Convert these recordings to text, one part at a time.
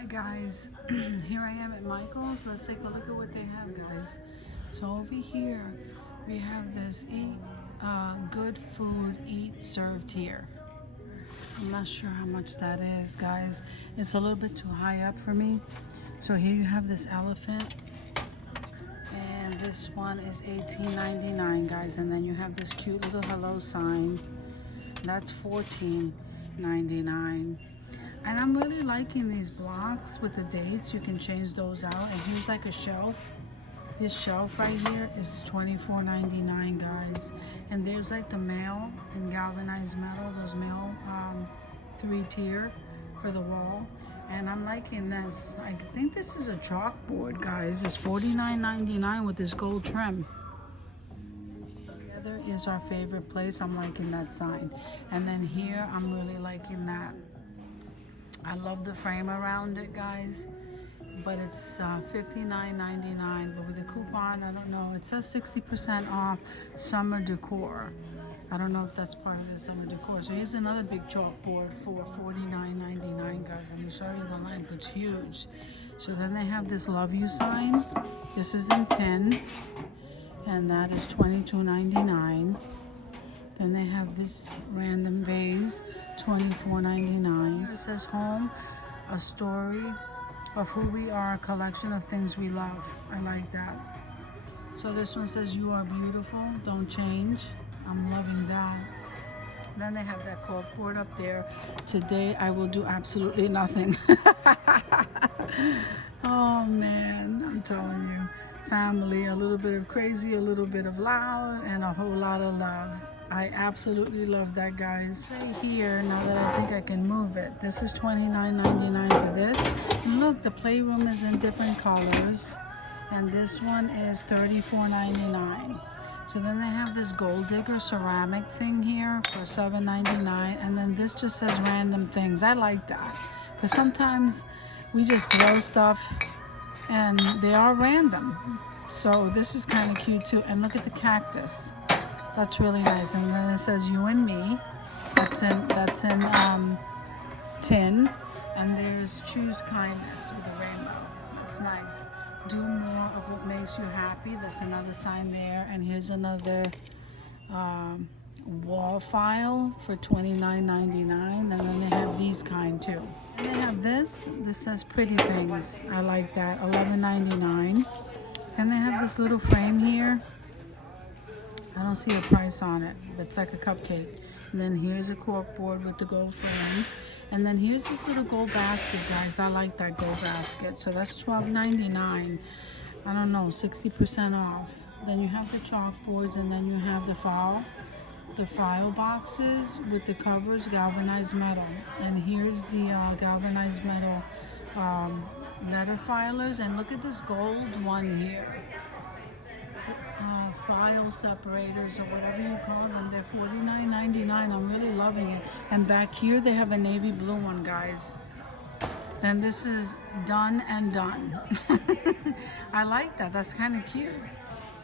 Hi guys, here I am at Michael's. Let's take a look at what they have, guys. So over here we have this good food served here. I'm not sure how much that is, guys. It's a little bit too high up for me. So here you have this elephant, and this one is $18.99, guys. And then you have this cute little hello sign. That's $14.99. And I'm really liking these blocks with the dates. You can change those out. And here's like a shelf. This shelf right here is $24.99, guys. And there's like the mail in galvanized metal, those mail 3-tier for the wall. And I'm liking this. I think this is a chalkboard, guys. It's $49.99 with this gold trim. Together is our favorite place. I'm liking that sign. And then here, I'm really liking that. I love the frame around it, guys, but it's $59.99. But with a coupon, I don't know. It says 60% off summer decor. I don't know if that's part of the summer decor. So here's another big chalkboard for $49.99, guys. Let me show you the length. It's huge. So then they have this love you sign. This is in tin, and that is $22.99. Then they have this random vase, $24.99. It says home, a story of who we are, a collection of things we love. I like that. So this one says you are beautiful, don't change. I'm loving that. Then they have that corkboard up there. Today I will do absolutely nothing. Oh man, I'm telling you. Family, a little bit of crazy, a little bit of loud, and a whole lot of love. I absolutely love that, guys. Right here, now that I think I can move it, this is $29.99 for this. And look, the playroom is in different colors, and this one is $34.99. So then they have this gold digger ceramic thing here for $7.99, and then this just says random things. I like that, because sometimes we just throw stuff and they are random. So this is kind of cute too. And look at the cactus. That's really nice. And then it says you and me. That's in tin. And there's choose kindness with a rainbow. That's nice. Do more of what makes you happy. That's another sign there. And here's another wall file for $29.99. And then they have these kind too. And they have this says pretty things. I like that, $11.99. And they have this little frame here. I don't see a price on it, but it's like a cupcake. And then here's a corkboard with the gold frame. And then here's this little gold basket, guys. I like that gold basket. So that's $12.99. I don't know, 60% off. Then you have the chalkboards, and then you have the file boxes with the covers, galvanized metal. And here's the galvanized metal letter filers. And look at this gold one here. File separators, or whatever you call them. They're $49.99. I'm really loving it. And back here they have a navy blue one, guys. Then this is done and done. I like that. That's kind of cute.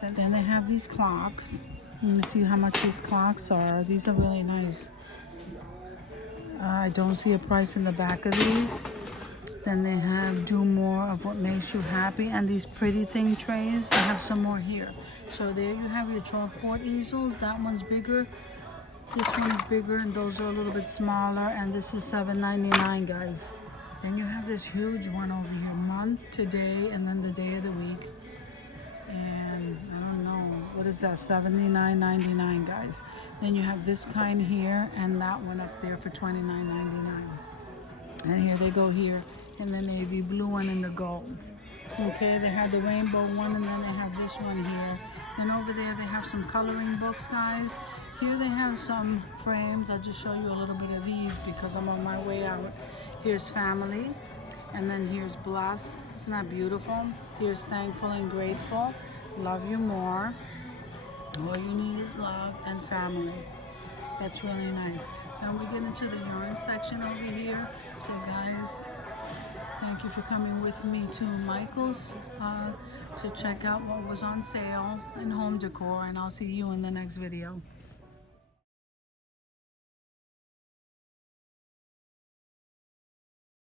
Then they have these clocks. Let me see how much these clocks are. These are really nice. I don't see a price in the back of these. Then they have do more of what makes you happy. And these pretty thing trays, they have some more here. So there you have your chalkboard easels. That one's bigger. This one's bigger, and those are a little bit smaller. And this is $7.99, guys. Then you have this huge one over here. Month, today, and then the day of the week. And I don't know, what is that? $79.99, guys. Then you have this kind here, and that one up there for $29.99. And here they go here in the navy blue one and the gold. Okay, they have the rainbow one, and then they have this one here. And over there they have some coloring books, guys. Here they have some frames. I'll just show you a little bit of these because I'm on my way out. Here's family, and then here's blessed. Isn't that beautiful? Here's thankful and grateful. Love you more. All you need is love and family. That's really nice. Then we get into the yarn section over here. So guys, thank you for coming with me to Michael's to check out what was on sale in home decor, and I'll see you in the next video.